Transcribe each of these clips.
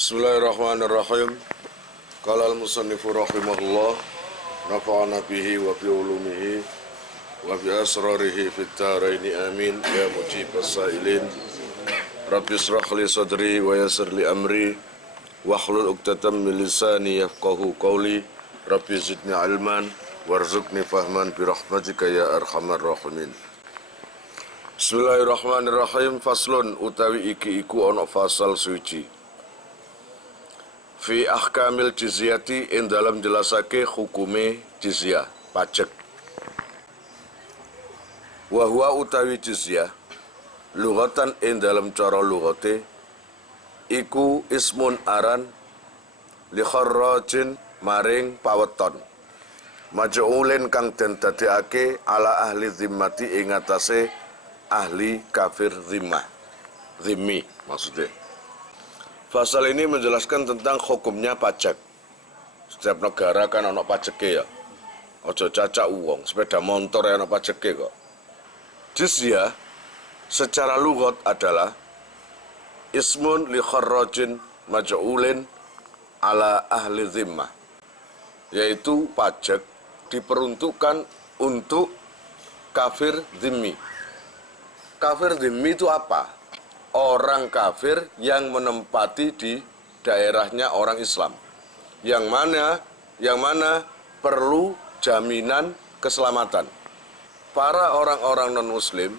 Bismillahirrahmanirrahim. Qala al-musannifu rahimahullah, nafa'ana bihi wa bi ulumihi wa bi asrarihi fit dharain amin ya mujibas sailin. Rabbi ishrah li sadri wa yassir li amri wahlul 'uqdatam min lisani yafqahu qawli. Rabbi zidni ilman warzuqni fahman bi rahmatika ya arhamar rahimin. Bismillahirrahmanirrahim. Faslun utawi iki iku ana fasal suci. Fi ahkamil jizyati in dalam jelasake hukume jizyah, pajak. Wa huwa utawi jizyah lughatan in dalam cara lughate iku ismun aran li kharrajin maring paweton maj'ulin kang den dadekake ala ahli zimmati ing atase ahli kafir zimmah, zimmi maksudnya. Pasal ini menjelaskan tentang hukumnya pajak. Setiap negara kan ada pajaknya ya. Ojo cacak uang, sepeda motor ya ada pajaknya kok. Jizyah secara lughat adalah ismun li kharrajin maj'ulin ala ahli zimmah. Yaitu pajak diperuntukkan untuk kafir zimmi. Kafir zimmi itu apa? Orang kafir yang menempati di daerahnya orang Islam, yang mana perlu jaminan keselamatan. Para orang-orang non-muslim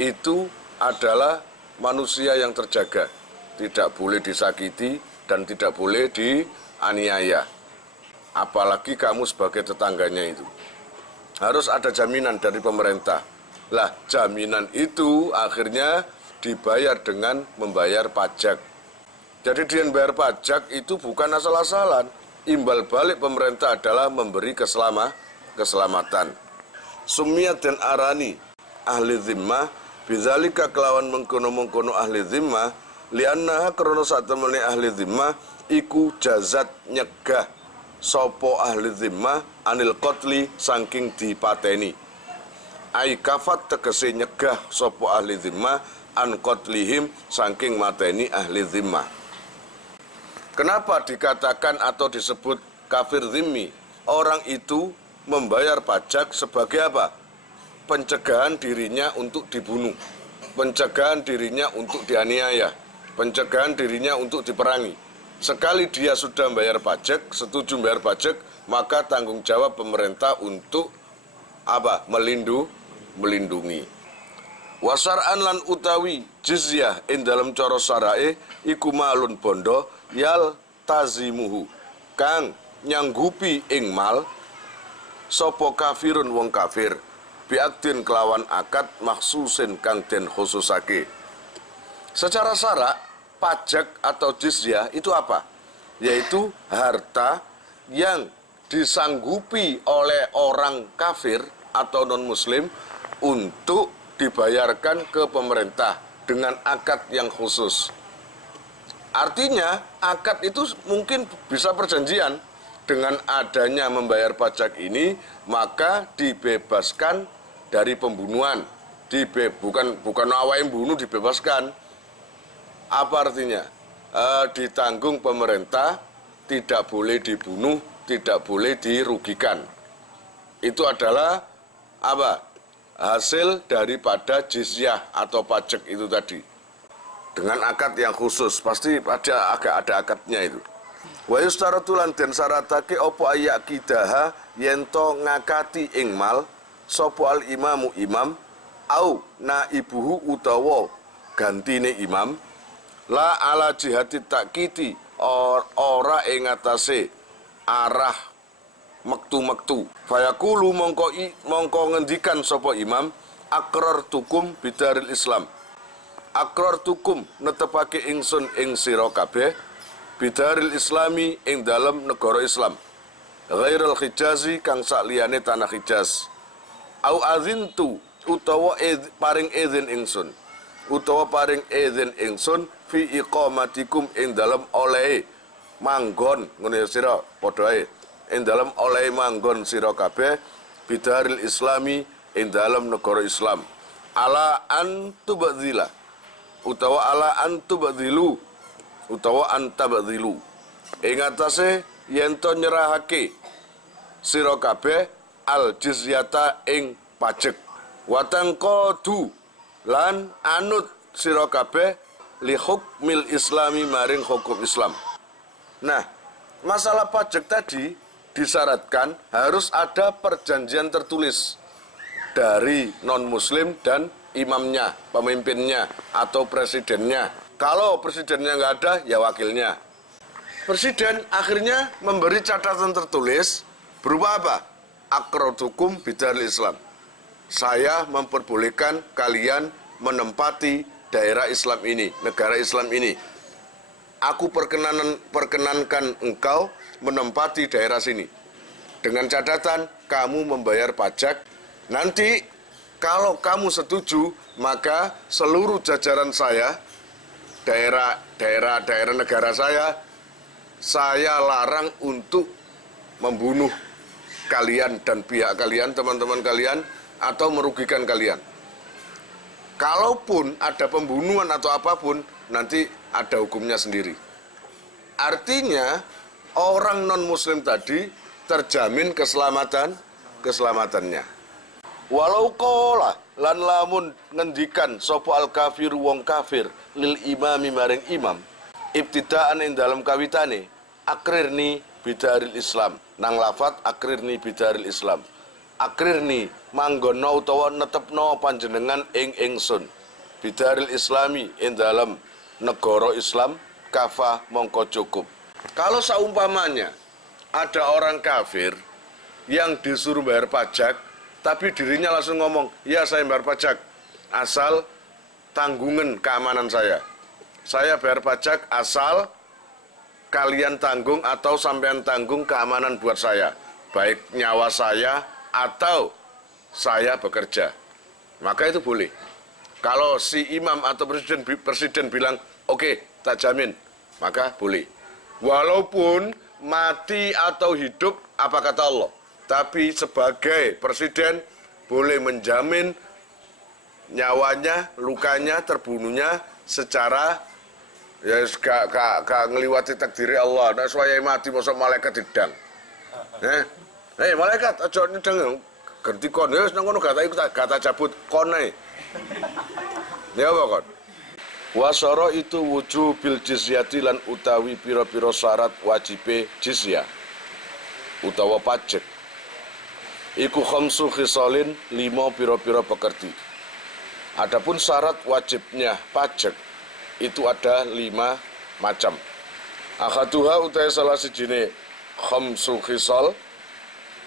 itu adalah manusia yang terjaga, tidak boleh disakiti dan tidak boleh dianiaya. Apalagi kamu sebagai tetangganya itu harus ada jaminan dari pemerintah. Lah, jaminan itu akhirnya dibayar dengan membayar pajak. Jadi dia bayar pajak itu bukan asal-asalan. Imbal balik pemerintah adalah memberi keselamatan. Sumiyat dan arani ahli zimmah bidzalika kelawan mengkono-mengkono ahli zimmah liannaha karena sak temene ahli zimmah iku jazat nyegah sopo ahli zimmah anil qatli saking dipateni. Ai kafat tegese nyegah sopo ahli zimmah an qatlihim saking mateni ahli zimmah. Kenapa dikatakan atau disebut kafir zimmi? Orang itu membayar pajak sebagai apa? Pencegahan dirinya untuk dibunuh, pencegahan dirinya untuk dianiaya, pencegahan dirinya untuk diperangi. Sekali dia sudah membayar pajak, setuju membayar pajak, maka tanggung jawab pemerintah untuk apa? Melindungi. Wasar'an lan utawi jizyah in dalam cara syarae iku malun bondo yal tazimuhu kang nyanggupi ing mal sapa kafirun wong kafir biakdin kelawan akad maksusin kang den khususake. Secara syarak pajak atau jizyah itu apa? Yaitu harta yang disanggupi oleh orang kafir atau non muslim untuk dibayarkan ke pemerintah dengan akad yang khusus. Artinya akad itu mungkin bisa perjanjian. Dengan adanya membayar pajak ini maka dibebaskan dari pembunuhan. Bukan awake bunuh dibebaskan. Apa artinya? Ditanggung pemerintah, tidak boleh dibunuh, tidak boleh dirugikan. Itu adalah apa? Hasil daripada jizyah atau pajak itu tadi. Dengan akad yang khusus, pasti ada akadnya itu. Wa yustaratu lan den syaratake apa ayakidaha yento ngakati ing mal sapa al imamu imam au naibuhu utawa gantine imam la ala jihati takkiti ora ing atase arah mektu fayaqulu mongko ngendikan sapa imam aqrartukum bidaril islam aqrartukum netepake ingsun ing sira kabeh bidaril islami ing dalem negara Islam ghairul hijazi kang sakliyane tanah Hijaz au azintu utawa paring izin ingsun fi iqamatikum ing dalem oleh manggon ngene sira padha ae ing dalam oleh manggon sira kabeh bidaril islami ing dalam negara Islam ala antubadzila utawa ala antubdzilu utawa antabdzilu ing atase yen to nyerahake sira kabeh al jizyata ing pajek watangqadu lan anut sira kabeh li hukmil islami maring hukum Islam. Nah, masalah pajak tadi disyaratkan harus ada perjanjian tertulis dari non-muslim dan imamnya, pemimpinnya, atau presidennya. Kalau presidennya nggak ada, ya wakilnya. Presiden akhirnya memberi catatan tertulis berupa apa? Aqradukum bidaril Islam. Saya memperbolehkan kalian menempati daerah Islam ini, negara Islam ini. Aku perkenankan engkau menempati daerah sini. Dengan catatan kamu membayar pajak. Nanti kalau kamu setuju, maka seluruh jajaran saya, daerah negara saya larang untuk membunuh kalian dan pihak kalian, teman-teman kalian, atau merugikan kalian. Kalaupun ada pembunuhan atau apapun, nanti ada hukumnya sendiri. Artinya, orang non-muslim tadi terjamin keselamatannya. Walau qala lan lamun ngendikan sapa al kafir wong kafir lil imami maring imam ibtidaan ing dalam kawitane akrirni bidaril Islam nang lafat akrirni bidaril Islam akrirni manggono utawa netepno panjenengan ing ingsun bidaril Islami ing dalam negara Islam kafa mongko cukup. Kalau saumpamanya ada orang kafir yang disuruh bayar pajak tapi dirinya langsung ngomong, ya saya bayar pajak, asal tanggungan keamanan saya. Saya bayar pajak asal kalian tanggung atau sampean tanggung keamanan buat saya. Baik nyawa saya atau saya bekerja. Maka itu boleh. Kalau si imam atau presiden bilang, oke, tak jamin, maka boleh. Walaupun mati atau hidup, apa kata Allah? Tapi sebagai presiden boleh menjamin nyawanya, lukanya, terbunuhnya secara ya gak ngeliwati takdiri Allah. Nah, saya mati masuk malaikat didang. Malaikat aja nidang ganti kon ya nang ngono gata cabut kone. Ya apa kon? Wasara itu wujubil jizyati lan utawi pira-pira syarat wajibe jizyah utawa pajak. Iku khamsu khisalin 5 pira-pira pekerti. Adapun syarat wajibnya pajak itu ada 5 macam. Akhaduha utai salah sijine khamsu khisal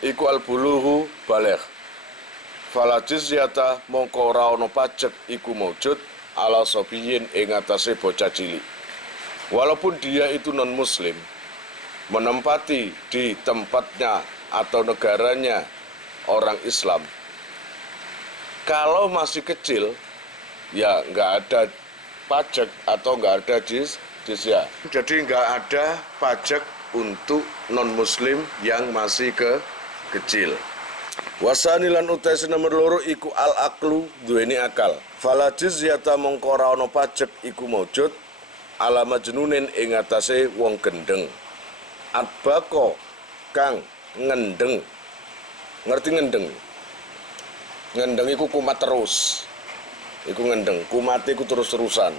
iku al-buluhu baligh. Fala jizyata mongko ora ana pajak iku maujud ala sobiyin ing atase bocah cilik. Walaupun dia itu non muslim menempati di tempatnya atau negaranya orang Islam, kalau masih kecil ya nggak ada pajak atau nggak ada jizyah. Jadi nggak ada pajak untuk non muslim yang masih kecil. Wasani lan utai nomor loro iku al aklu duweni akal. Fala jizyata mongko ora ana pajak iku maujud ala majnunin ing atase wong gendeng. Atbako kang ngendeng. Ngerti ngendeng? Ngendeng iku kumat terus. Iku ngendeng, kumate iku terus-terusan.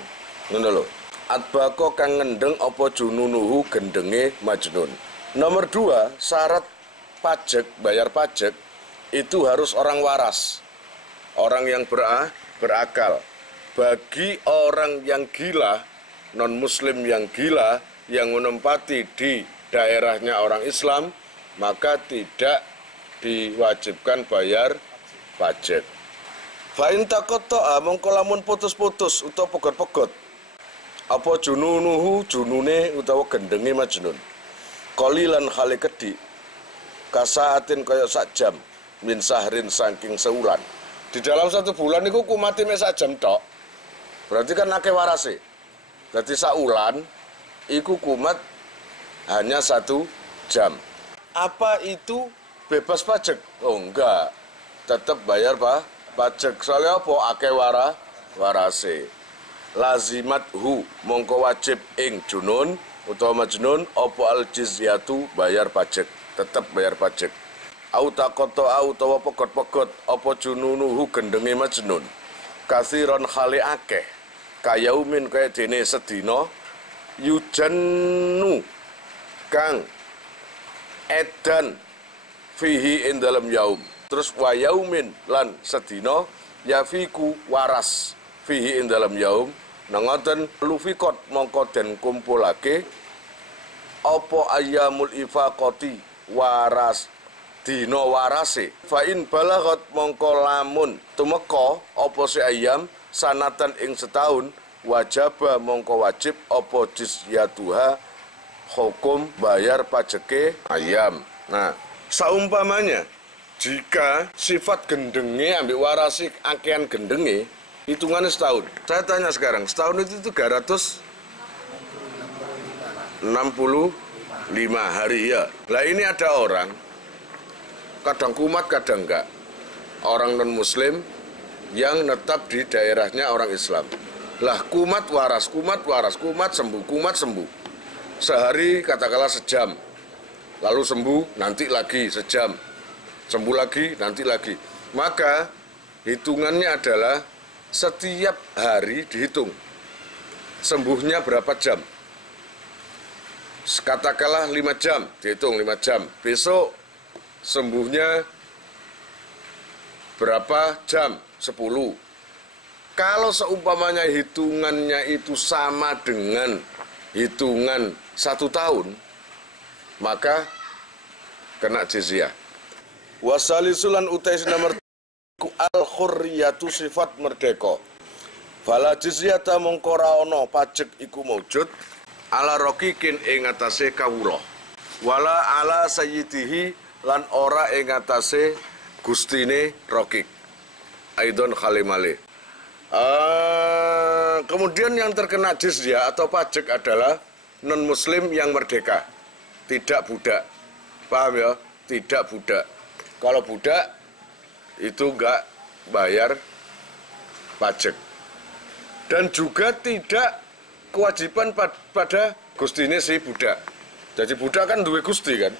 Ngono lho. Atbako kang ngendeng apa jununuhu gendenge majnun. Nomor 2, syarat pajak, bayar pajak itu harus orang waras. Orang yang berakal. Bagi orang yang gila, non muslim yang gila yang menempati di daerahnya orang Islam, maka tidak diwajibkan bayar pajak. Fa'in takoto'a mongko lamun putus-putus utawa pegot-pegot apa jununuhu junune utawa gendenge majnun qalilan khali kedhi kasaatin kaya sak jam min sahrin saking seulan. Di dalam 1 bulan niku kumati mek sak jam tok. Berarti kan akeh warase. Dadi sak ulan iku kumat hanya 1 jam. Apa itu bebas pajak? Oh enggak, tetap bayar pajak. Soalnya apa? Akeh warase. lazimat hu mongko wajib ing junun utawa majnun apa al jizyatu bayar pajak, tetap bayar pajak. Au taqata utawa pegot-pegot apa jununuhu gendenge majnun kasiron khali akeh kayaumin kaya dene sedina yujannu kang edan fihi ing dalam yaum. Terus wa yaumin lan sedina yafiku waras fihi ing dalam yaum. Nangoten lufikot mongko den kumpulake apa ayyamul ifaqati waras dina warase. Fa in balagot mongko lamun tumeka apa si ayyam sanatan ing setahun wajaba mongko wajib apa jizyatuha hukum bayar pajeke ayam. Nah, saumpamanya jika sifat gendenge ambek warasi akean gendenge hitungannya setahun. Saya tanya sekarang, setahun itu 365 hari ya. Lah ini ada orang kadang kumat kadang enggak. Orang non muslim yang netap di daerahnya orang Islam. Lah kumat waras, kumat sembuh, kumat sembuh. Sehari katakanlah sejam. Lalu sembuh, nanti lagi sejam. Sembuh lagi, nanti lagi. Maka hitungannya adalah setiap hari dihitung. Sembuhnya berapa jam? Katakanlah 5 jam, dihitung 5 jam. Besok sembuhnya berapa jam? 10. Kalau seumpamanya hitungannya itu sama dengan hitungan 1 tahun, maka kena jizyah. Wasalisulan utais nomor al-khurriyatu sifat merdeka. Fala jizyata mongko ra ana pajek iku maujud ala raqiqin ing atase kawula. Wala ala sayyidihi lan ora ing atase gustine raqiq. Aidon khalimale. Kemudian yang terkena jizyah atau pajak adalah non muslim yang merdeka, tidak budak. Paham ya? Tidak budak. Kalau budak itu enggak bayar pajak. Dan juga tidak kewajiban pada gustine si budak. Jadi budak kan duwe gusti kan,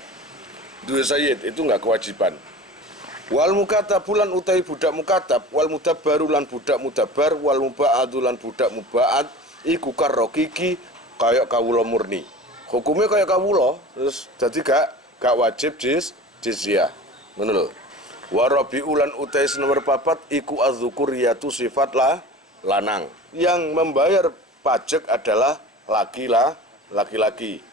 duwe sayyid, itu enggak kewajiban. Wal mukatabulan utai budak mukatab, wal mudabbaru lan budak mudabbar, wal muba'adu lan budak muba'ad, iku karrokiki kayak kawula murni. Hukumnya kayak kawula, terus jadi gak wajib jizyah. Ngono lho. Wa rabiulan utai nomor 4 iku adzukuriyatu sifat lanang. Yang membayar pajak adalah laki-laki.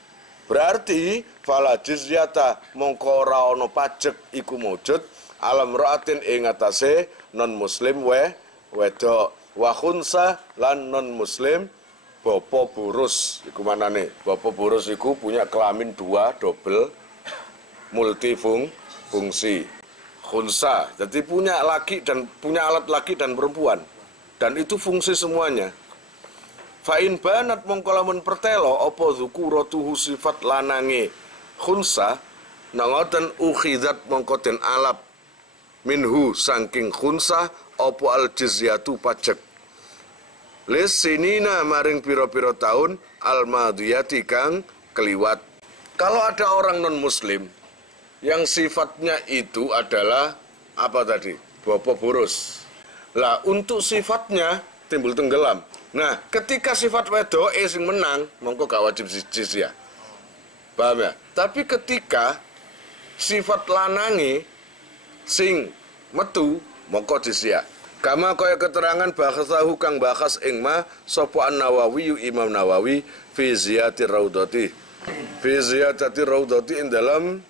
Berarti fala jizyata mongko ora ana pajak iku mujud alam ra'atin ing atase non muslim wedok wa khunsa lan non muslim bapa burus. Iku manane? Bapa burus iku punya kelamin 2 double multifungsi. Khunsa, jadi punya laki dan punya alat laki dan perempuan. Dan itu fungsi semuanya. Fa'in banat mongko lamun pertelo apa dzukuratuhu sifat lanange khunsa nangoten ukhidat mongko den alap minhu saking khunsa apa al jizyatu pajak lis sinina maring pira-pira tahun al madiyati kang keliwat. Kalau ada orang non muslim yang sifatnya itu adalah apa tadi? Bapa boros. Lah untuk sifatnya timbul tenggelam. Nah, ketika sifat wedoke sing menang, mongko gak wajib jizyah. Paham ya? Tapi ketika sifat lanange sing metu, mongko jizyah. Kama kaya keterangan bahasahu kang bahas ing ma sapa An-Nawawi Imam Nawawi fi ziyati raudhati. Fi ziyati raudhati ing dalam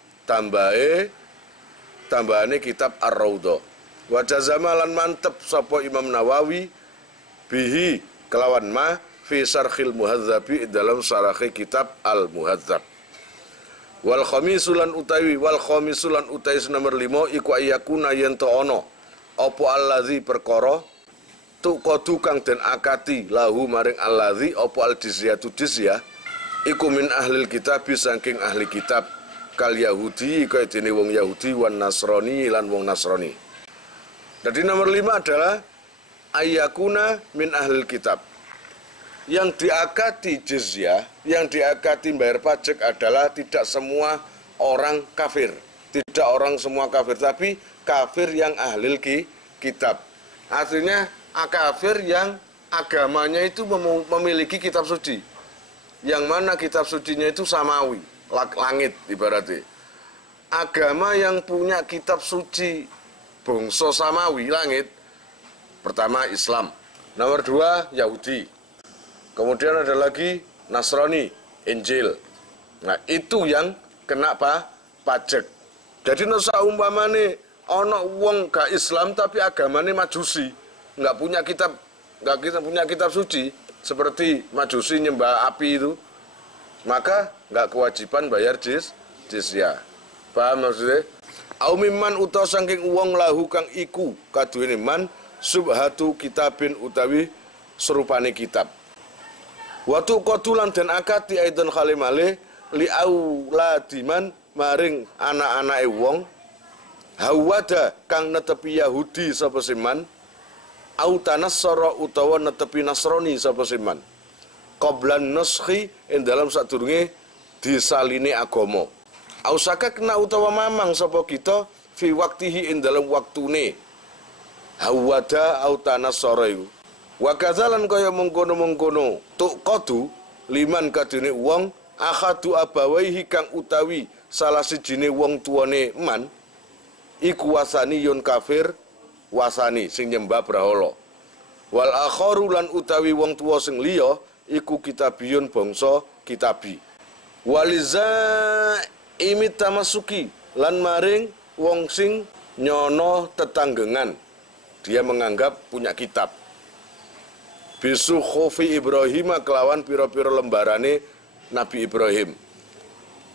tambahane kitab Ar-Raudhah. Wa jazamalan mantep sapa Imam Nawawi bihi kelawan ma fi sarhil muhadzabi dalam sarah kitab Al-Muhadzab. Wal khamisulan utawi nomor 5 iku ayakuna yen to ana apa allazi perkara tuqadu kang den akati lahu maring allazi apa al jizyatu jizyah iku min ahlil kitab saking ahli kitab kal Yahudi kaya dene wong Yahudi wan Nasrani lan wong Nasrani. Jadi nomor 5 adalah ayyakuna min ahlil kitab. Yang diakati jizyah, yang diakati bayar pajak adalah tidak semua orang kafir. Tidak orang semua kafir, tapi kafir yang ahlil kitab. Artinya kafir yang agamanya itu memiliki kitab suci. Yang mana kitab sucinya itu samawi, langit ibaratnya. Agama yang punya kitab suci bangsa samawi, langit, pertama Islam, nomor dua Yahudi. Kemudian ada lagi Nasrani, Injil. Nah, itu yang kena pajak. Jadi nusa umpamane ono wong gak Islam tapi agamane Majusi, nggak punya kitab suci, seperti Majusi nyembah api itu, maka nggak kewajiban bayar jizyah. Paham maksudnya? Au mimman utawa saking wong lahu kang iku kaduwene man subhatu kitabin utawi serupane kitab. Watu kodulan dan akati aidan khalimale li auladiman maring anak-anake wong hawada kang netepi Yahudi sapa siman au tanassara utawa netepi Nasrani sapa siman qablan nuskhi ing dalam sadurunge disaline agama au sakakna utawa mamang sapa kita fi waktihi ing dalam waktune hawada au tanassara iku. Wa kadzalan kaya mengkono-mengkono tuk kodu liman kadene wong akhadu abawaihi kang utawi salah sijine wong tuane man iku wasani yon kafir wasani sing nyembah brahala wal akharu lan utawi wong tuwa sing liya iku kitabiyun bangsa kitabi waliza imit tamasuki lan maring wong sing nyono tetanggengan dia menganggap punya kitab bisu khofi Ibrahim kelawan piro-piro lembarane Nabi Ibrahim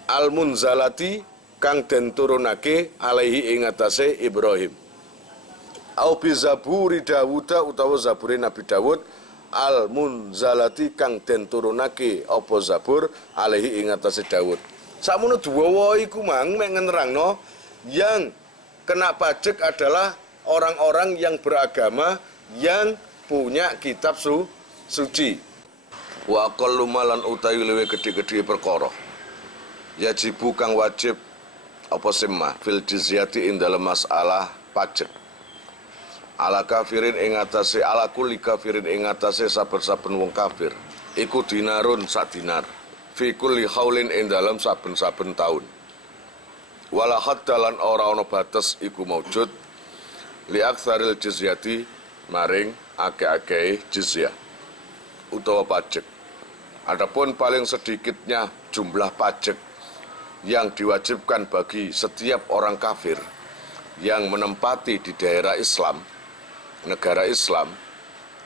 al-munzalati kang den turunake alaihi ing atase Ibrahim au bi zaburi Dawuda utawa zabure Nabi Dawud al-munzalati kang den turunake apa zabur alaihi ing atase Dawud. Sakmono duwawa iku mang mek nerangno yang kena pajak adalah orang-orang yang beragama yang punya kitab suci. Wa aqallu malan utawi luwe gedhe-gedhe perkara. Yajibu kang wajib apa semma fil jizyati ing dalam masalah pajak. Ala kafirin ing atase ala kulli kafirin ing atase saben-saben wong kafir. Iku dinarun sak dinar. Fi kulli haulin ing dalam saben-saben taun. Wala haddalan ora ana batas iku maujud li aktsaril jizyati maring akeh-akeh jizyah utawa pajak. Adapun paling sedikitnya jumlah pajak yang diwajibkan bagi setiap orang kafir yang menempati di daerah Islam, negara Islam,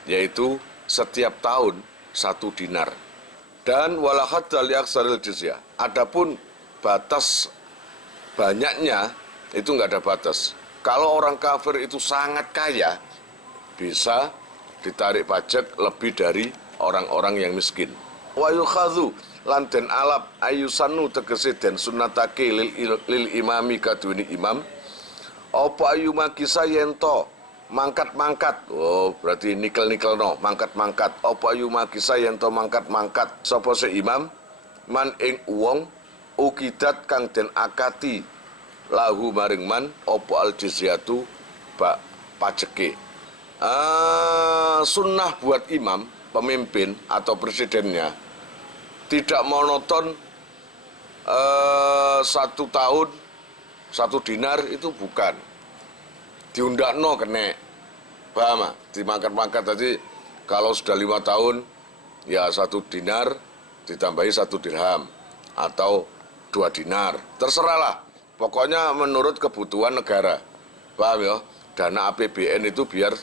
yaitu setiap tahun 1 dinar. Dan wala hadda li aksaril jizyah. Adapun batas banyaknya itu enggak ada batas. Kalau orang kafir itu sangat kaya, bisa ditarik pajak lebih dari orang-orang yang miskin. Wa yukhadhu lan den alap ayusanu tegese den sunnatake lil imami kadune imam apa ayuma kisah yento mangkat-mangkat. Oh, berarti nikel-nikel no, mangkat-mangkat. Apa ayuma kisah yento mangkat-mangkat sapa se imam man ing wong ukidat kang den akati lahu maring man apa al jizyatu pajeke. Sunnah buat imam, pemimpin atau presidennya tidak monoton 1 tahun 1 dinar itu bukan diundakno kene, paham? Dimangkat-mangkat tadi kalau sudah 5 tahun ya 1 dinar ditambahi 1 dirham atau 2 dinar, terserahlah. Pokoknya menurut kebutuhan negara, paham ya? Dana APBN itu biar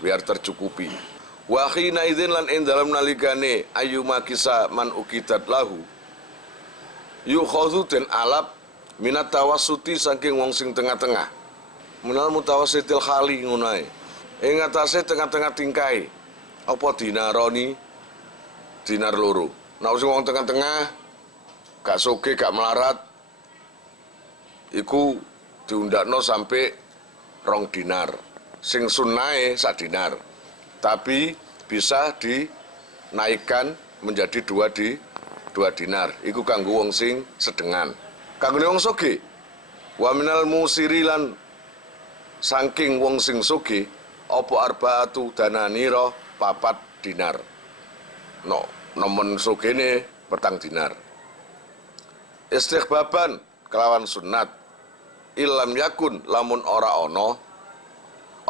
tercukupi. Wa khina idzin lan ing dalam nalikane ayyuma kisah man ukidat lahu yukhadhu den alap minat tawassuti saking wong sing tengah-tengah. Menal mutawassitil khali ngono ae. Ing atase tengah-tengah tingkai. Apa dinaroni dinar loro. Nek sing wong tengah-tengah gak soge gak melarat iku diundakno sampai 2 dinar. Sing sunnahe 1 dinar. Tapi bisa naikkan menjadi 2 dinar. Iku kanggo wong sing sedengan. Kanggo wong sugih, wa minal musiri lan saking wong sing sugih apa arbaatu dananira 4 dinar. No, nomon sugene 4 dinar. Istighbaban kelawan sunat ilam yakun lamun ora ono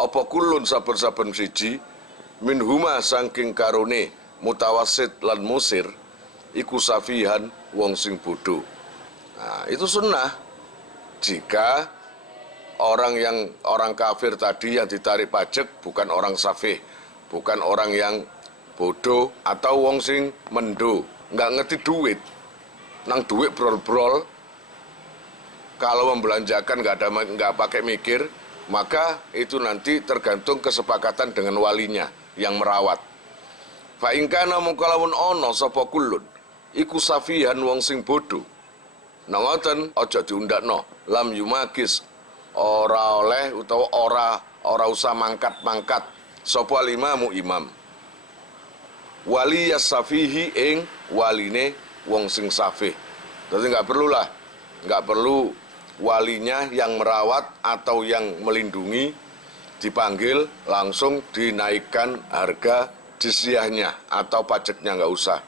apa kulun saben-saben siji min huma saking karone mutawasit lan musir iku safihan wong sing bodoh. Nah, itu sunnah jika orang kafir tadi yang ditarik pajak bukan orang safih, bukan orang yang bodoh atau wong sing mendo, nggak ngerti duit, nang duit brol-brol. Kalau membelanjakan nggak pakai mikir, maka itu nanti tergantung kesepakatan dengan walinya yang merawat. Fa in kana mungkalamun ono sapa kullun iku safihan wong sing bodoh. Nangoten aja diundakno lam yumakis ora oleh utawa ora usah mangkat-mangkat sapa limamu imam. Wali yasafihi ing waline wong sing safih. Jadi nggak perlu walinya yang merawat atau yang melindungi dipanggil langsung dinaikkan harga jizyahnya atau pajaknya, nggak usah,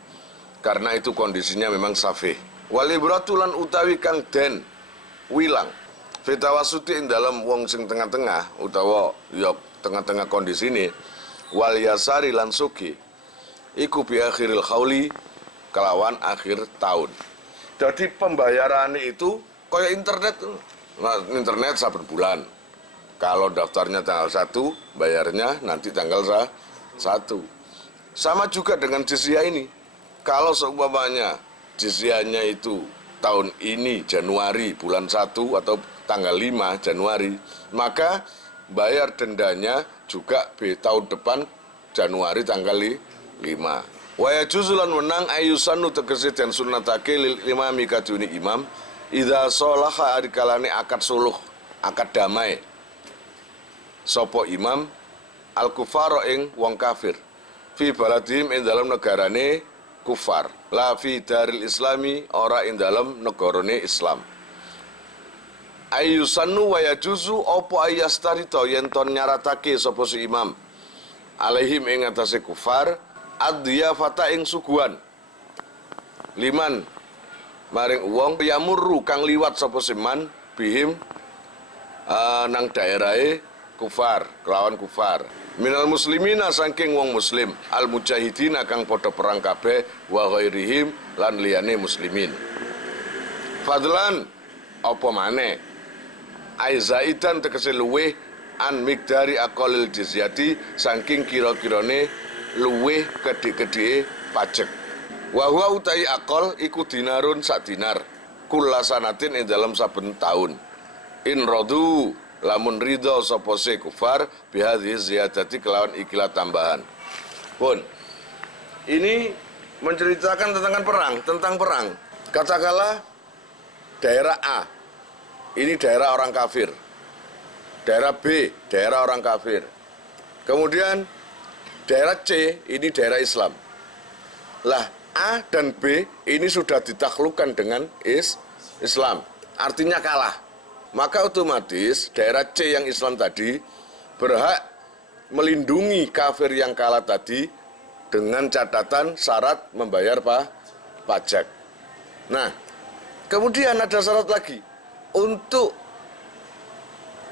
karena itu kondisinya memang safih. Wali beratulan utawi kang den wilang fitawasuti ing dalam wong sing tengah-tengah utawa yok tengah-tengah kondisi ini wal yasari lan suki iku bi akhiril khauli kelawan akhir tahun. Jadi pembayaran itu kayak internet, nah, internet saben bulan. Kalau daftarnya tanggal 1, bayarnya nanti tanggal 1. Sama juga dengan jizyah ini. Kalau seumpamanya jizyahnya itu tahun ini Januari bulan 1 atau tanggal 5 Januari, maka bayar dendanya juga tahun depan Januari tanggal 5. Wa yajuzulan menang ayusanu tegese den sunnatake lil imami kaduni imam idza sholaha adikalane akad suluh, akad damai sapa imam al kufara ing wong kafir fi baladihim ing dalam negarane kufar la fi daril islami ora ing dalam negarane Islam. Ayusannu wa yajuzu apa ayastarita yen ton nyaratake sapa si imam alaihim ing atase kufar ad-diyafata ing suguhan liman maring wong yamurru kang liwat sapa siman bihim nang daerahe kufar kelawan kufar minal muslimina saking wong muslim al mujahidina kang padha perang kabeh wa ghairihim lan liyane muslimin fadlan apa maneh aizaidan tegese luweh an migdari aqalil jizyati saking kira-kirane luweh gedhe-gedhe pajak. Wa huwa utai aqal iku dinarun sak dinar kullasanatin ing dalam saben tahun. In radu lamun ridho sapa se kufar bihadhihi ziyadati kelawan ikilah tambahan. Pun ini menceritakan tentang perang. Katakanlah daerah A ini daerah orang kafir. Daerah B daerah orang kafir. Kemudian daerah C ini daerah Islam. Lah A dan B ini sudah ditaklukkan dengan Islam, artinya kalah. Maka otomatis daerah C yang Islam tadi berhak melindungi kafir yang kalah tadi dengan catatan syarat membayar pajak. Nah, kemudian ada syarat lagi. Untuk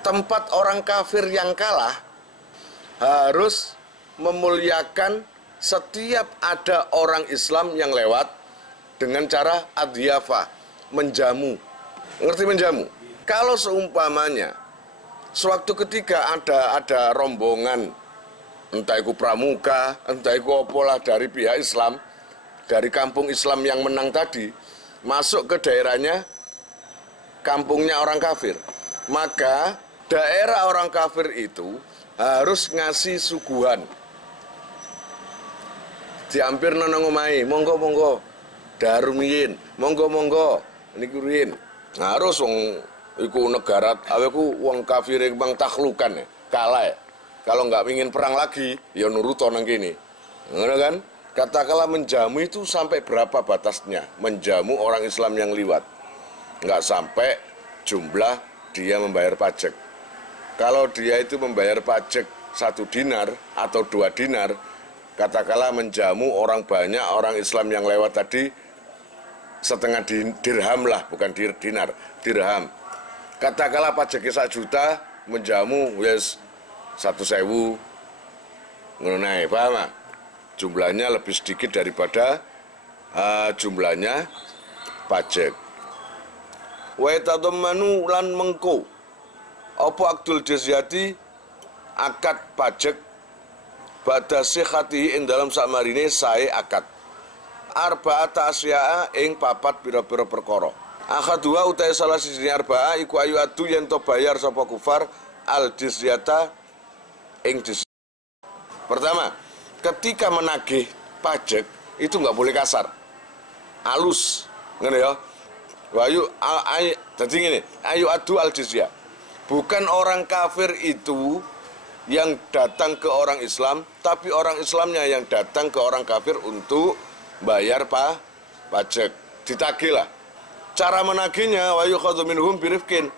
tempat orang kafir yang kalah harus memuliakan setiap ada orang Islam yang lewat dengan cara adhiyafa, menjamu. Ngerti menjamu? Kalau seumpamanya sewaktu ketika ada rombongan, entah itu pramuka, entah itu apalah dari pihak Islam, dari kampung Islam yang menang tadi, masuk ke daerahnya, kampungnya orang kafir, maka daerah orang kafir itu harus ngasih suguhan. Diampir nang omahe, monggo darumiyin, monggo niku riyin. Harus wong iku negara aweku wong kafir bang takhlukan kalah ya. Kalau nggak ingin perang lagi ya nuruto nang kene. Ngono kan? Katakanlah menjamu itu sampai berapa batasnya? Menjamu orang Islam yang liwat. Nggak sampai jumlah dia membayar pajak. Kalau dia itu membayar pajak 1 dinar atau 2 dinar, katakanlah menjamu orang banyak, orang Islam yang lewat tadi setengah dirham lah, bukan dinar, dirham. Katakanlah pajaknya 1 juta, menjamu wes 1.000, ngenai, paham? Jumlahnya lebih sedikit daripada jumlahnya pajak. Wa tadammanu lan mengko apa akdul jizyati akad pajak ba'da sihhati ing dalam sakmarine sae akad arba'ata asya'a ing 4 pira-pira perkara. Akhaduha utai salah siji arba'a iku ayu adu yen to bayar sapa kufar al jizyata ing jizyah. Pertama, ketika menagih pajak itu nggak boleh kasar, halus, ngene ya. Wayu jadi gini, ayu adu al jizyah. Bukan orang kafir itu yang datang ke orang Islam, tapi orang Islamnya yang datang ke orang kafir untuk bayar pajak, ditagih lah. Cara menagihnya wayu khadhu minhum birifkin.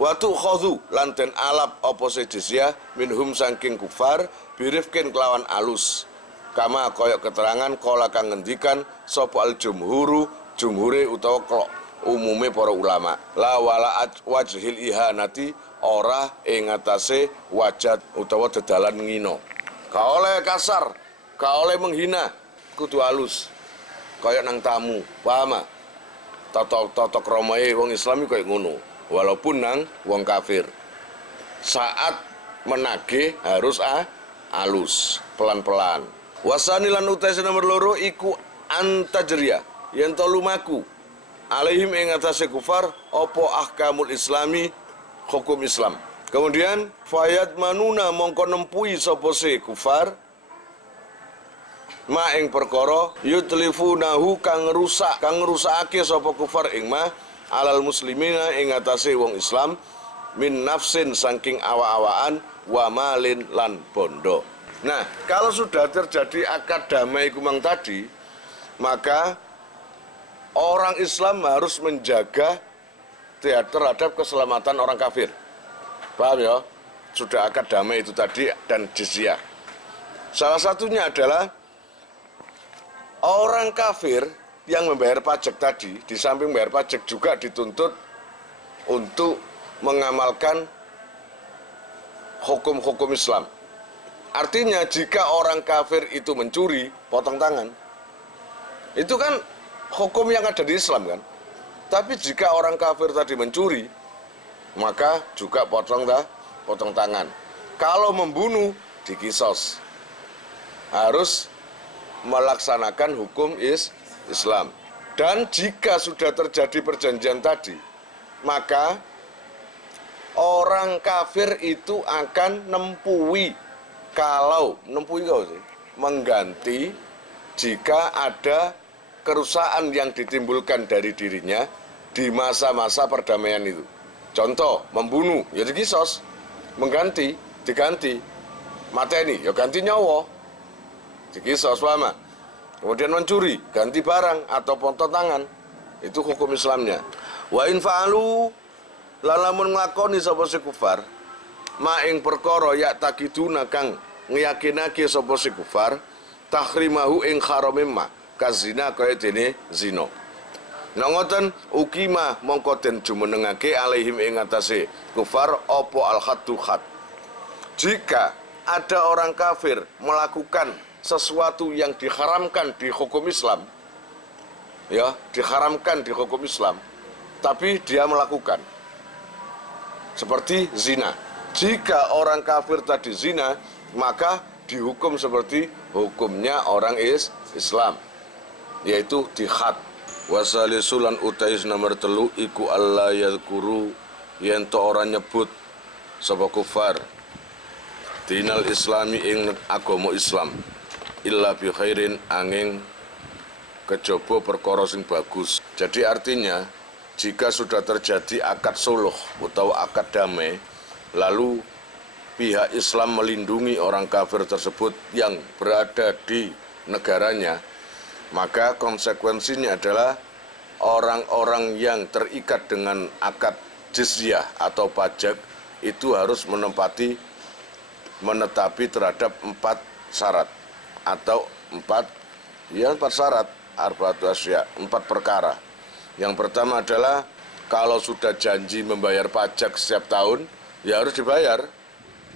Watu khadhu lanten alap opose jizyah minhum saking kufar birifkin kelawan alus. Kama koyok keterangan kola kang ngendikan sapa al jumhure utawa umume para ulama. La wala wajhil ihanati ora ing atase wajah utawa dedalan ngino. Ka oleh kasar, ka oleh menghina, kudu halus. Kaya nang tamu, paham? Totok romae wong Islam kaya ngono. Walaupun nang wong kafir. Saat menagih harus halus, pelan-pelan. Wasani lan utai nomor loro iku antajriya yen to lumaku alaihim ing atase kufar opo ahkamul islami hukum Islam. Kemudian fayat manuna mongko nempui sapa se kufar ma ing perkara yutlifunahu kang ngrusakake sapa kufar ing ma alal muslimina ing atase wong Islam min nafsin saking awa-awaan wa malin lan bondo. Nah, kalau sudah terjadi akad damai kumang tadi, maka orang Islam harus menjaga terhadap keselamatan orang kafir. Paham ya? Sudah akad damai itu tadi dan jizyah. Salah satunya adalah orang kafir yang membayar pajak tadi, di samping membayar pajak juga dituntut untuk mengamalkan hukum-hukum Islam. Artinya jika orang kafir itu mencuri, potong tangan. Itu kan hukum yang ada di Islam kan. Tapi jika orang kafir tadi mencuri, maka juga potong tangan. Kalau membunuh, dikisos. Harus melaksanakan hukum Islam. Dan jika sudah terjadi perjanjian tadi, maka orang kafir itu akan mengganti jika ada kerusakan yang ditimbulkan dari dirinya di masa-masa perdamaian itu. Contoh, membunuh, ya dikisos. Diganti. Mateni, ya ganti nyawa. Dikisos, lama. Kemudian mencuri, ganti barang atau potong tangan. Itu hukum Islamnya. Wa in fa'alu lalamun nglakoni sapa si kufar ma ing perkara ya takiduna kang ngeyakinake sapa si kufar tahrimahu ing haramim ma kazina kaya dene zina. Nek ngoten ukima mongko den jumenengake alaihim ing atase kufar apa al-haddu had. Jika ada orang kafir melakukan sesuatu yang diharamkan di hukum Islam, ya, diharamkan di hukum Islam, tapi dia melakukan seperti zina. Jika orang kafir tadi zina, maka dihukum seperti hukumnya orang Islam, yaitu dihad. Wasalisulan utais nomor 3 iku Allah yadhkuru yen to orang nyebut sapa kufar dinal islami ing agama Islam illa bi khairin angin kejaba perkara sing bagus. Jadi artinya jika sudah terjadi akad suluh atau akad damai, lalu pihak Islam melindungi orang kafir tersebut yang berada di negaranya, maka konsekuensinya adalah orang-orang yang terikat dengan akad jizyah atau pajak itu harus menetapi terhadap 4 syarat atau 4 syarat, arba'atu asya, 4 perkara. Yang pertama adalah kalau sudah janji membayar pajak setiap tahun, ya harus dibayar.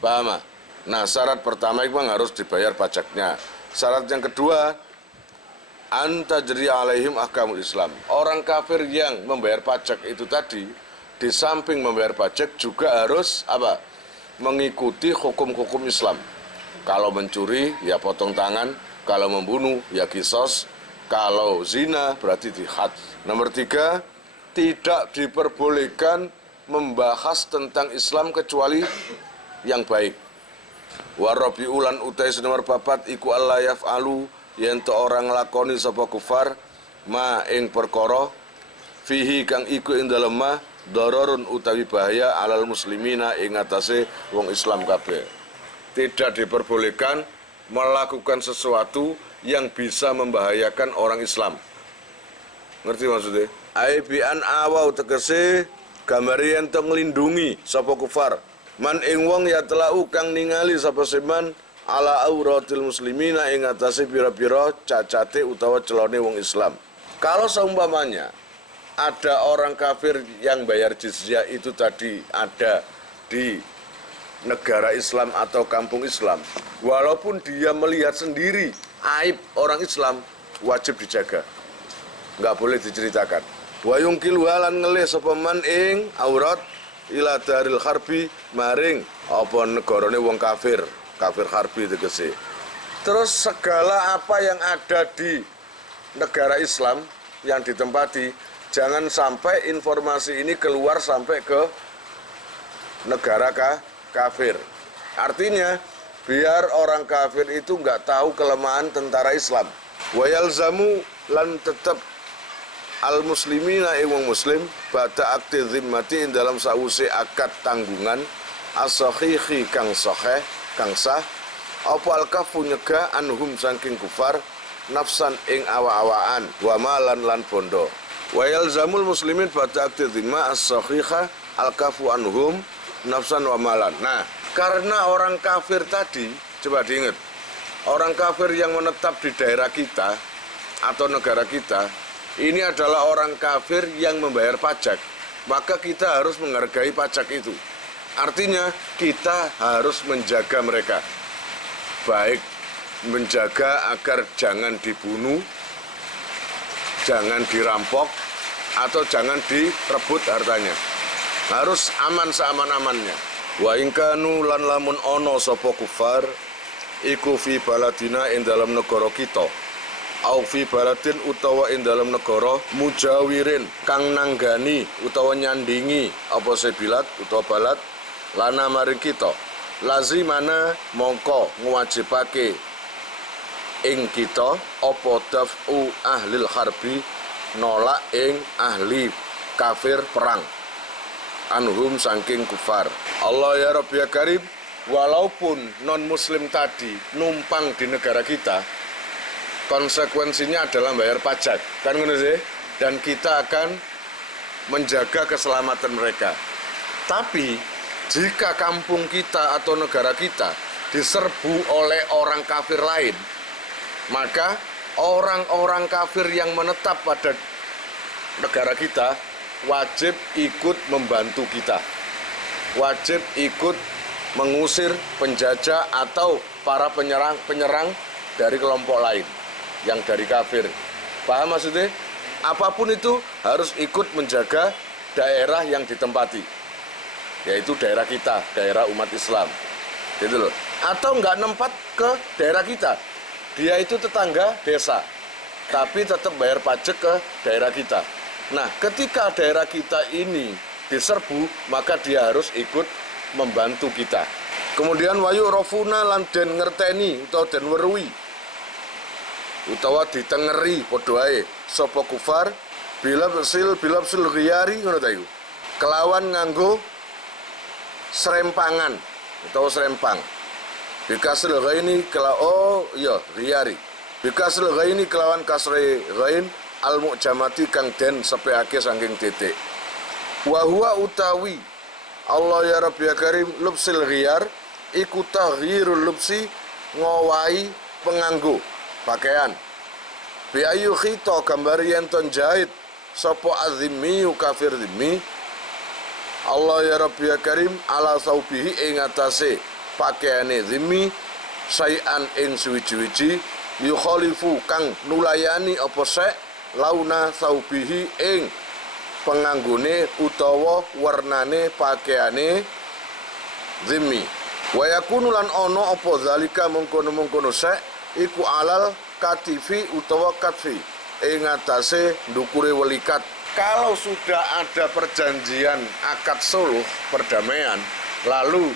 Paham? Nah, syarat pertama itu harus dibayar pajaknya. Syarat yang kedua, antajri alaihim ahkamul Islam. Orang kafir yang membayar pajak itu tadi, di samping membayar pajak juga harus apa? Mengikuti hukum-hukum Islam. Kalau mencuri, ya potong tangan. Kalau membunuh, ya kisos. Kalau zina, berarti dihad. Nomor 3, tidak diperbolehkan membahas tentang Islam kecuali yang baik. Warabi ulan utai nomor 4 iku Allah yaf'alu yen to orang lakoni sapa kufar ma ing perkara fihi kang iku ing dalem ma dararun utawi bahaya alal muslimina ing atase wong Islam kabeh. Tidak diperbolehkan melakukan sesuatu yang bisa membahayakan orang Islam. Ngerti maksudnya? Aibian awau tegese gambari yen to nglindungi sapa kufar man ing wong ya telau kang ningali sapa seman ala auratil muslimina ing atase pira-pira cacate utawa celone wong Islam. Kalau seumpamanya ada orang kafir yang bayar jizyah itu tadi ada di negara Islam atau kampung Islam, walaupun dia melihat sendiri aib orang Islam, wajib dijaga, nggak boleh diceritakan. Wa yungkil walan ngelih sapa man ing aurat ila daril harbi maring apa negarane wong kafir, kafir harbi tegese. Terus segala apa yang ada di negara Islam yang ditempati, jangan sampai informasi ini keluar sampai ke negara kafir. Artinya biar orang kafir itu nggak tahu kelemahan tentara Islam. Wa yalzamu lan tetap al muslimina wong muslim bata akti zimmati dalam sause akad tanggungan as-sahihi kang sahih kang sah apa al-kafu nyegah anhum saking kufar nafsan ing awa-awaan wa malan lan bondo. Wa yalzamul muslimin bata akti zimma as-sahiha al-kafu anhum nafsan wa malan. Nah, karena orang kafir tadi, coba diingat, orang kafir yang menetap di daerah kita atau negara kita, ini adalah orang kafir yang membayar pajak, maka kita harus menghargai pajak itu. Artinya kita harus menjaga mereka, baik menjaga agar jangan dibunuh, jangan dirampok, atau jangan direbut hartanya. Harus aman seaman-amannya. Wa ingkanu lan lamun ono sapa kufar iku fi baladina ing dalam negara kita. Au fi baladin utawa ing dalam negara mujawirin kang nanggani utawa nyandingi apa sebilat utawa balad lana maring kita lazimana mongko ngwajibake ing kita apa daf'u ahlil harbi nolak ing ahli kafir perang anhum saking kufar. Allah ya Rabbi ya Karim, walaupun non muslim tadi numpang di negara kita, konsekuensinya adalah bayar pajak, kan ngono sih? Dan kita akan menjaga keselamatan mereka. Tapi jika kampung kita atau negara kita diserbu oleh orang kafir lain, maka orang-orang kafir yang menetap pada negara kita wajib ikut membantu kita, wajib ikut mengusir penjajah atau para penyerang dari kelompok lain yang dari kafir. Paham maksudnya? Apapun itu harus ikut menjaga daerah yang ditempati, yaitu daerah kita, daerah umat Islam, gitu loh. Atau nggak nempat ke daerah kita, dia itu tetangga desa, tapi tetap bayar pajak ke daerah kita. Nah, ketika daerah kita ini diserbu, maka dia harus ikut membantu kita. Kemudian wayu rofuna lan den ngerteni utawa den weruhi utawa ditengeri padha ae sapa kufar bilabsil riyari ngono ta iku. Kelawan nganggo serempangan utawa serempang. Bikasil ghaini riyari. Bikasril ghaini kelawan kasre ghain al mu'jamati kang den sepeake saking titik. Wa huwa utawi Allah ya Rabbi ya Karim lubsil ghiyar iku taghyirul lubsi ngowahi penganggo pakaian. Bi ayu khita gambar yen ton jahit sapa azimi kafir zimmi Allah ya Rabbi ya Karim ala saubihi ing atase pakaiane zimmi sayan ing suwiji-wiji yukhalifu kang nulayani apa sek launa saubihi ing penganggone utawa warnane pakaiane zimmi wa yakunu lan ana apa zalika mungkono-mungkono sek iku alal katifi utawa katfi ing atase ndukure welikat. Kalau sudah ada perjanjian akad suluh perdamaian lalu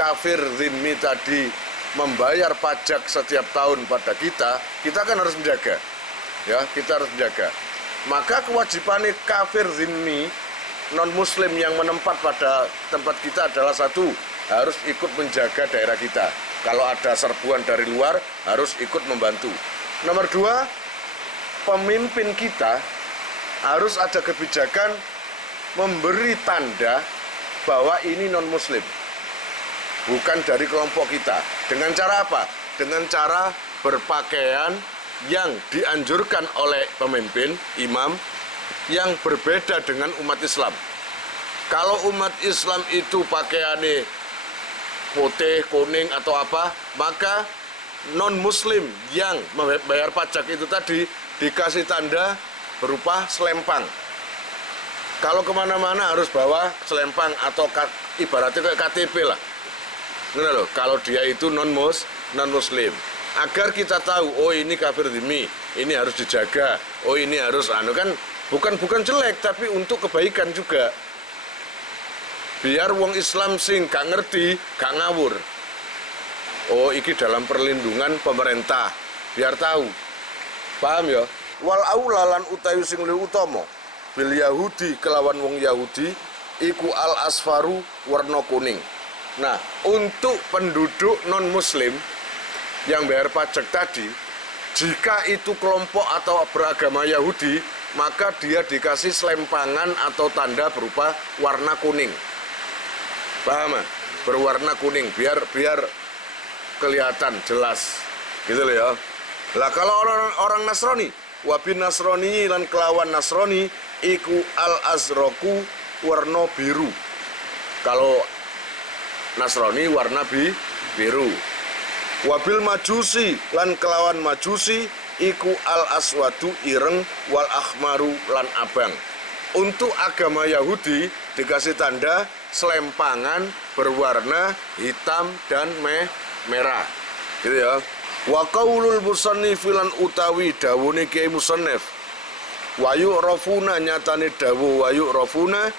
kafir zimmi tadi membayar pajak setiap tahun pada kita kan harus menjaga. Ya, kita harus menjaga. Maka kewajiban kafir zimmi non muslim yang menempat pada tempat kita adalah satu, harus ikut menjaga daerah kita. Kalau ada serbuan dari luar harus ikut membantu. Nomor dua, pemimpin kita harus ada kebijakan memberi tanda bahwa ini non muslim, bukan dari kelompok kita. Dengan cara apa? Dengan cara berpakaian yang dianjurkan oleh pemimpin, imam, yang berbeda dengan umat Islam. Kalau umat Islam itu pakaiannya putih, kuning atau apa, maka non-muslim yang membayar pajak itu tadi dikasih tanda berupa selempang. Kalau kemana-mana harus bawa selempang atau ibaratnya kayak KTP lah. Nah, loh, kalau dia itu non-muslim, agar kita tahu, oh ini kafir zimmi, ini harus dijaga, oh ini harus kan bukan jelek tapi untuk kebaikan juga. Biar wong Islam sing gak ngerti, gak ngawur. Oh iki dalam perlindungan pemerintah, biar tahu. Paham ya? Wal aulalan utawi sing luwih utama bil Yahudi kelawan wong Yahudi iku al asfaru warna kuning. Nah, untuk penduduk non muslim yang bayar pajak tadi, jika itu kelompok atau beragama Yahudi, maka dia dikasih selempangan atau tanda berupa warna kuning. Paham? Berwarna kuning biar kelihatan jelas. Gitu loh ya. Lah kalau orang Nasrani, wabin Nasrani lan kelawan Nasrani iku al azroku warna biru. Kalau Nasrani warna biru. Wabil majusi lan kelawan majusi iku al aswadu ireng wal akhmaru lan abang. Untuk agama Yahudi dikasih tanda selempangan berwarna hitam dan merah. Gitu ya. Wa qaulul musannif lan utawi dawuhe Kiai Musannif wa yu'rafuna nyatane dawuh wa yu'rafuna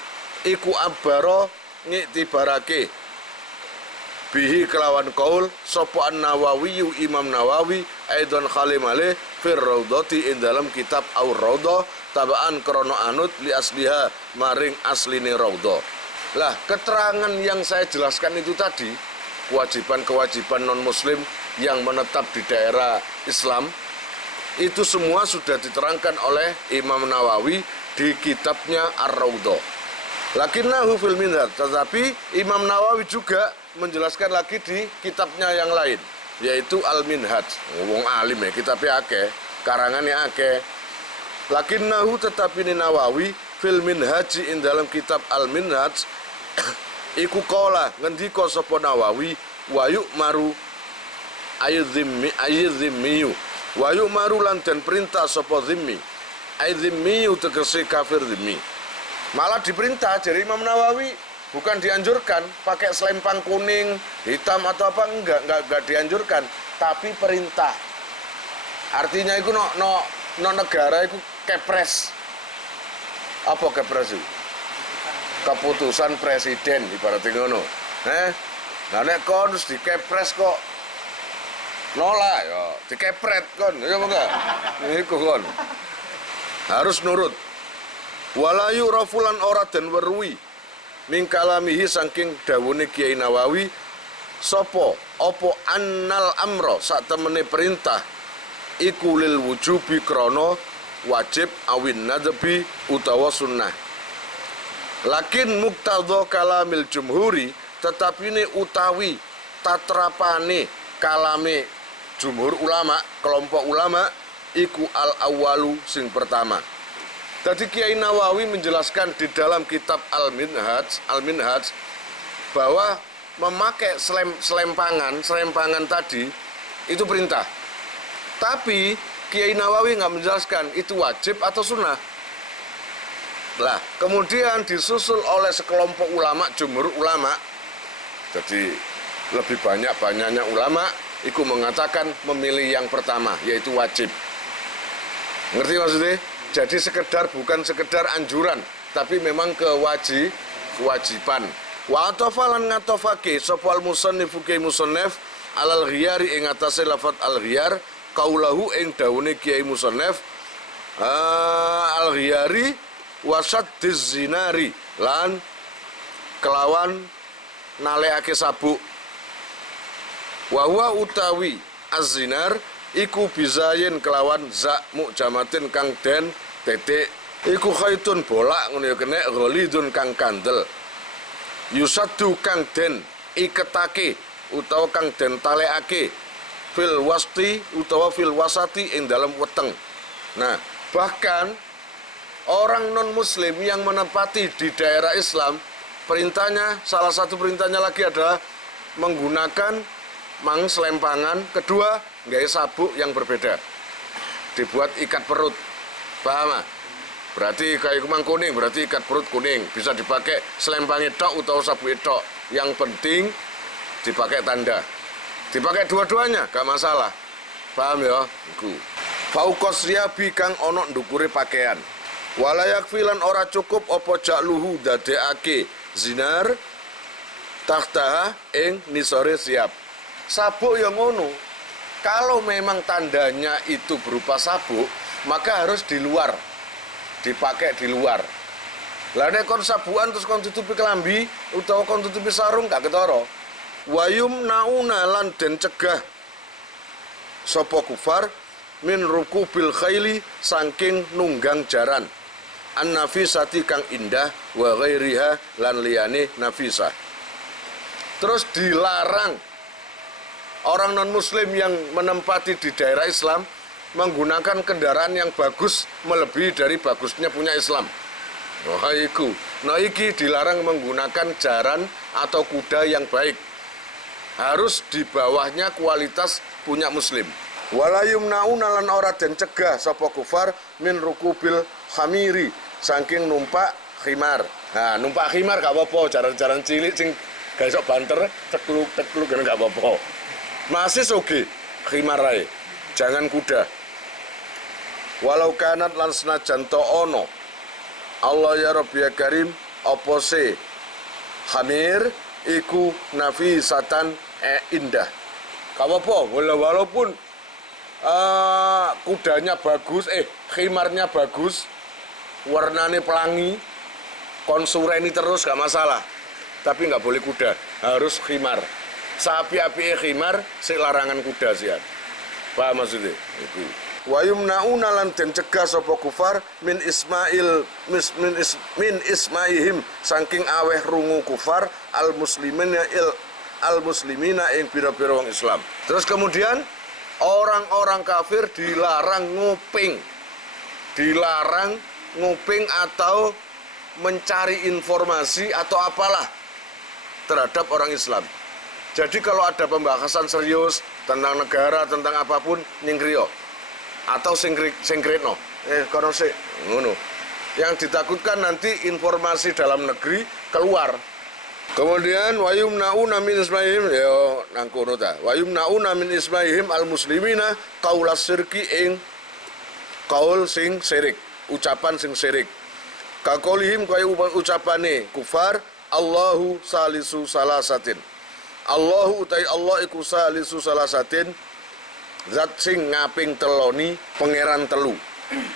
iku abara ngiktibarake bihi kelawan qaul sapa An-Nawawi Imam Nawawi aidan khalimale fir raudhati ing dalam kitab Ar-Raudhah tabaan krana anut li asliha maring asline raudhah. Lah keterangan yang saya jelaskan itu tadi, kewajiban-kewajiban non muslim yang menetap di daerah Islam itu semua sudah diterangkan oleh Imam Nawawi di kitabnya Ar-Raudhah. Lakinnahu fil minhaj, tetapi Imam Nawawi juga menjelaskan lagi di kitabnya yang lain, yaitu Al-Minhaj. Wong alim ya, kitabnya akeh, karangannya akeh. Lakinnahu tetapi ni Nawawi fil minhaji in dalam kitab Al-Minhaj iku qala ngendika sapa Nawawi wa yu'maru ayyidhimmi wa yu'maru lan den perintah sapa zimmi ayyidhimmi tegese kafir zimmi. Malah diperintah dari Imam Nawawi, bukan dianjurkan pakai selempang kuning, hitam atau apa, enggak dianjurkan, tapi perintah. Artinya itu no negara itu kepres. Apa kepres itu? Keputusan presiden ibaratnya ngono. Nah nek kon wis dikepres kok nolak ya, dikepret kon, ya apa enggak? Iku kon. Harus nurut. Walayu rafulan ora den weruhi mingkalamihi saking dawune Kiai Nawawi sapa apa annal amra sak temene perintah iku lil wujubi krana wajib awin nadbi utawa sunnah. Lakin muktadha kalamil jumhuri, tetapi ini utawi tatrapane kalame jumhur ulama, kelompok ulama, iku al-awwalu sing pertama. Tadi Kiai Nawawi menjelaskan di dalam kitab Al-Minhaj bahwa memakai selempangan tadi itu perintah. Tapi Kiai Nawawi nggak menjelaskan itu wajib atau sunnah. Lah, kemudian disusul oleh sekelompok ulama, jumhur ulama. Jadi lebih banyaknya ulama itu mengatakan memilih yang pertama, yaitu wajib. Ngerti maksudnya? Jadi bukan sekedar anjuran, tapi memang kewajiban. Wa atafalan ngatofake sopal musannifu Kiai Musannif alal ghiyari ing atase lafat al ghiyar kaulahu ing daune Kiai Musannif al ghiyari wasad zinari lan kelawan naleake sabuk. Wa huwa utawi az-zinar iku bizayin kelawan za mujamatin kang den titik iku khaitun bolak ngono ya kena ghalidun kang kandel yusadu kang den iketake utawa kang den talekake fil wasti utawa fil wasati ing dalam weteng. Nah, bahkan orang non muslim yang menempati di daerah Islam, salah satu perintahnya lagi adalah menggunakan selempangan, kedua nggak sabuk yang berbeda, dibuat ikat perut, paham? Berarti kayak kumang kuning, berarti ikat perut kuning, bisa dipakai selempangnya tok atau sabuk tok, yang penting dipakai tanda, dipakai dua-duanya gak masalah, paham ya? Iku faukos riabi kang onok ndukure pakaian, walayak filan ora cukup opo jakluhu dadeake zinar tahta ing nisore siap. Sabuk yang ngono, kalau memang tandanya itu berupa sabuk, maka harus di luar, dipakai di luar. Lah nek kon sabukan terus kon tutupi kelambi utawa kon tutupi sarung gak ketara. Wayum nauna lan den cegah sapa kufar min rukubil khaili saking nunggang jaran. An nafisati kang indah wa ghairiha lan liyane nafisah. Terus dilarang orang non-muslim yang menempati di daerah Islam menggunakan kendaraan yang bagus melebihi dari bagusnya punya Islam. Wah, iku. Nah, iki dilarang menggunakan jaran atau kuda yang baik. Harus di bawahnya kualitas punya muslim. Walayum nauna lan ora den cegah sapa kufar min rukubil khamiri saking numpak khimar. Nah, numpak khimar gak apa-apa, jaran-jaran cilik sing gak iso banter, tekluk kan gak apa-apa. Masih soge khimarai, jangan kuda. Walau kanat lan senajan to ono Allah ya Rabbi ya Karim apa se khamir iku nafisatan indah. Apa walaupun kudanya bagus, khimarnya bagus, warnanya pelangi, konsureni terus gak masalah. Tapi nggak boleh kuda, harus khimar. Sapi-api khimar, si larangan kuda sih. Paham maksudnya? Itu. Wa yumnauna lan den cegah sapa kufar min ismaihim saking aweh rungu kufar al muslimina ing pira-pira wong Islam. Terus kemudian orang-orang kafir dilarang nguping atau mencari informasi atau apalah terhadap orang Islam. Jadi kalau ada pembahasan serius tentang negara, tentang apapun, nyingkrio atau singkretno, kono sik ngono. Yang ditakutkan nanti informasi dalam negeri keluar. Kemudian wayumnauna min ismaihim yo nang kono ta. Wayumnauna min ismaihim al muslimina qaulas sirki ing kaul sing syirik, ucapan sing syirik. Kakolihim kaya ucapane kufar Allahu salisu salasatin. Allahu utai Allah iku salisu salasatin, zat sing ngaping teloni pangeran telu.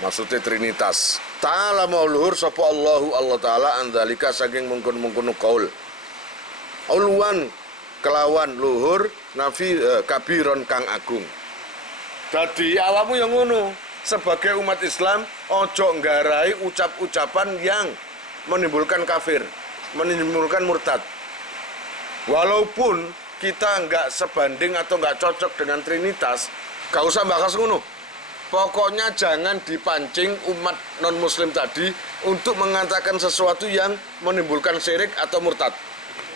Maksudnya trinitas. Ta'ala mauluhur sapa Allahu Allah Ta'ala andalika saking mungkun-mungkun kaul. Uluan kelawan luhur nafi kabiron kang agung. Jadi awakmu yang ngono. Sebagai umat Islam, ojo nggarai ucap-ucapan yang menimbulkan kafir, menimbulkan murtad. Walaupun kita nggak sebanding atau nggak cocok dengan Trinitas, gak usah bahas ngono. Pokoknya jangan dipancing umat non-muslim tadi untuk mengatakan sesuatu yang menimbulkan syirik atau murtad.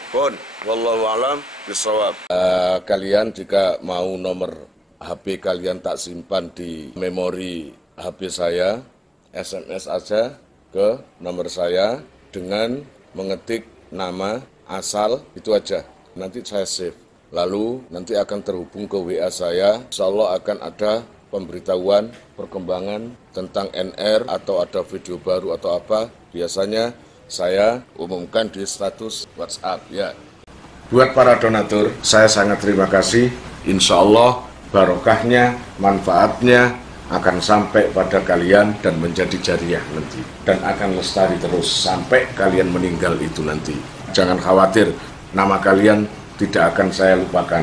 Pun, wallahu alam bisawab. Kalian jika mau nomor HP kalian tak simpan di memori HP saya, SMS aja ke nomor saya dengan mengetik nama, asal, itu aja. Nanti saya save. Lalu nanti akan terhubung ke WA saya. Insya Allah akan ada pemberitahuan, perkembangan tentang NR atau ada video baru atau apa. Biasanya saya umumkan di status WhatsApp ya. Buat para donatur, saya sangat terima kasih. Insya Allah barokahnya, manfaatnya akan sampai pada kalian dan menjadi jariah nanti. Dan akan lestari terus sampai kalian meninggal itu nanti. Jangan khawatir, nama kalian tidak akan saya lupakan.